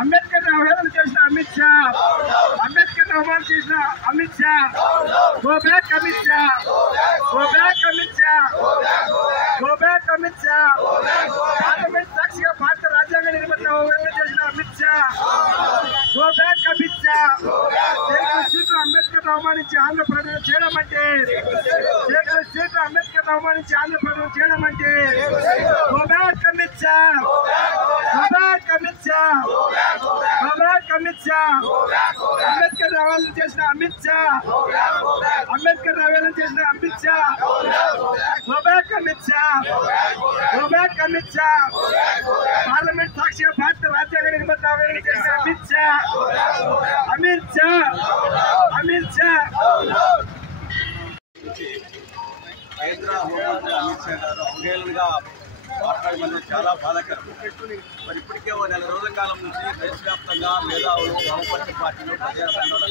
అంబేద్కర్ అవహేళన చేసిన అమిత్ షా, అంబేద్కర్ అవమానం చేసిన Amit Shah, go back Amit Shah, go back Amit Shah, go back Amit Shah. Parliament సాక్షిగా భారత రాజ్యాంగ నిర్మాణం అవహేళన చేసిన అమిత్ షా, గో బ్యాక్ అమిత్ షా. సీట్లు అంబేద్కర్ అవమానించి ఆంధ్రప్రదేశ్ చేయడం అంటే, సీట్లు అంబేద్కర్ అవమానించి ఆంధ్రప్రదేశ్ చేయడం అంటే go back Amit Shah, go back Amit Shah, go back Amit Shah. Ambedkar అవహేళన చేసిన అమిత్ షా, అంబేద్కర్ అవహేళన చేసిన Amit Shah, go back Amit Shah, go back Amit Shah. Parliament సాక్షిగా భారత రాజ్యాంగ నిర్మాణం అవహేళన చేసిన అమిత్ షా, అమిత్ షా, అమిత్ షా. కేంద్ర హోంమంత్రి అమిత్ షా గారు అవహేళనగా మాట్లాడమని చాలా బాధాకరం. మరి ఇప్పటికే ఓ నెల రోజుల కాలం నుంచి దేశవ్యాప్తంగా మేధావులు, వామపక్ష పార్టీలు, ప్రజా సంఘాల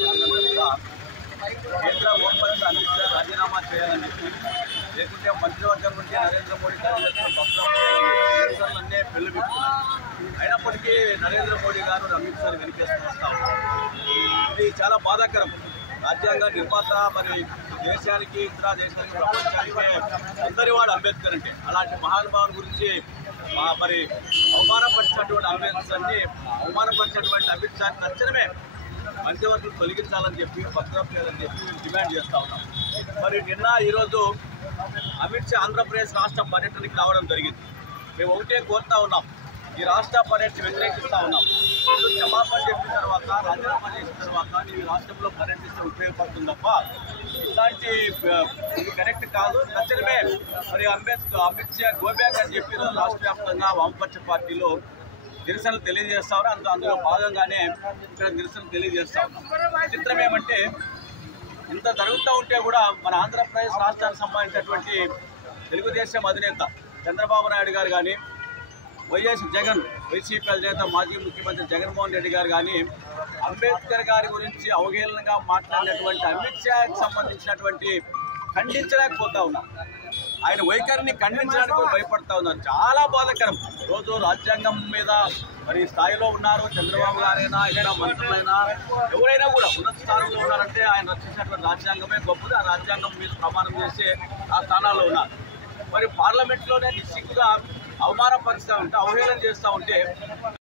కేంద్ర హోంమంత్రి అమిత్ షా రాజీనామా చేయాలని చెప్పి, లేకుంటే మంత్రివర్గం నుంచి నరేంద్ర మోడీ నిరసనలన్నీ పెళ్లిపెట్టుకున్నారు. అయినప్పటికీ నరేంద్ర మోడీ గారు అమిత్ షాని వెనకేసుకుని వస్తా ఉన్నారు. ఇది చాలా బాధాకరం. రాజ్యాంగ నిర్మాత, మరి దేశానికి, ఇతర దేశానికి, ప్రపంచానికి అందరి వాడు అంబేద్కర్ అంటే, అలాంటి మహానుభావుని గురించి మరి అవమానపరిచినటువంటి అమిత్ షాని తక్షణమే మంత్రివర్గం తొలగించాలని చెప్పి, భద్రత చేయాలని చెప్పి డిమాండ్ చేస్తూ ఉన్నాం. మరి నిన్న ఈరోజు అమిత్ షా ఆంధ్రప్రదేశ్ రాష్ట్ర పర్యటనకి రావడం జరిగింది. మేము ఒకటే కోరుతా ఉన్నాం, ఈ రాష్ట్ర పర్యటన వ్యతిరేకిస్తూ ఉన్నాం. క్షమాపణ చెప్పిన తర్వాత, రాజీనామా చేసిన తర్వాత నీవు రాష్ట్రంలో పర్యటిస్తే ఉపయోగపడుతుంది తప్ప ఇలాంటి కరెక్ట్ కాదు. తక్షణమే మరి అమిత్ షా గోబ్యాక్ అని చెప్పి రాష్ట్ర వ్యాప్తంగా వామపక్ష పార్టీలు నిరసనలు తెలియజేస్తా ఉన్నారు. అందులో భాగంగానే ఇక్కడ నిరసనలు తెలియజేస్తా ఉన్నాం. చిత్రం ఏమంటే, ఇంత జరుగుతూ ఉంటే కూడా మన ఆంధ్రప్రదేశ్ రాష్ట్రానికి సంబంధించినటువంటి తెలుగుదేశం అధినేత చంద్రబాబు నాయుడు గారు కానీ, వైఎస్ జగన్ వైసీపీ అధినేత మాజీ ముఖ్యమంత్రి జగన్మోహన్ రెడ్డి గారు కానీ అంబేద్కర్ గారి గురించి అవహేళనగా మాట్లాడినటువంటి అమిత్ షాకి సంబంధించినటువంటి ఖండించలేకపోతా ఉన్నారు. ఆయన వైఖరిని ఖండించడానికి భయపడతా ఉన్నారు. చాలా బాధాకరం. రోజు రాజ్యాంగం మీద మరి స్థాయిలో ఉన్నారు. చంద్రబాబు గారైనా, ఇక్కడ మంత్రులైనా, ఎవరైనా కూడా ఉన్నత స్థానంలో ఉన్నారంటే ఆయన రక్షించినటువంటి రాజ్యాంగమే గొప్పది. ఆ రాజ్యాంగం మీద ప్రమాణం చేసి ఆ స్థానాల్లో ఉన్నారు. మరి పార్లమెంట్లోనే నిశ్చితంగా అవమానపరుస్తూ ఉంటే, అవహేళన చేస్తూ ఉంటే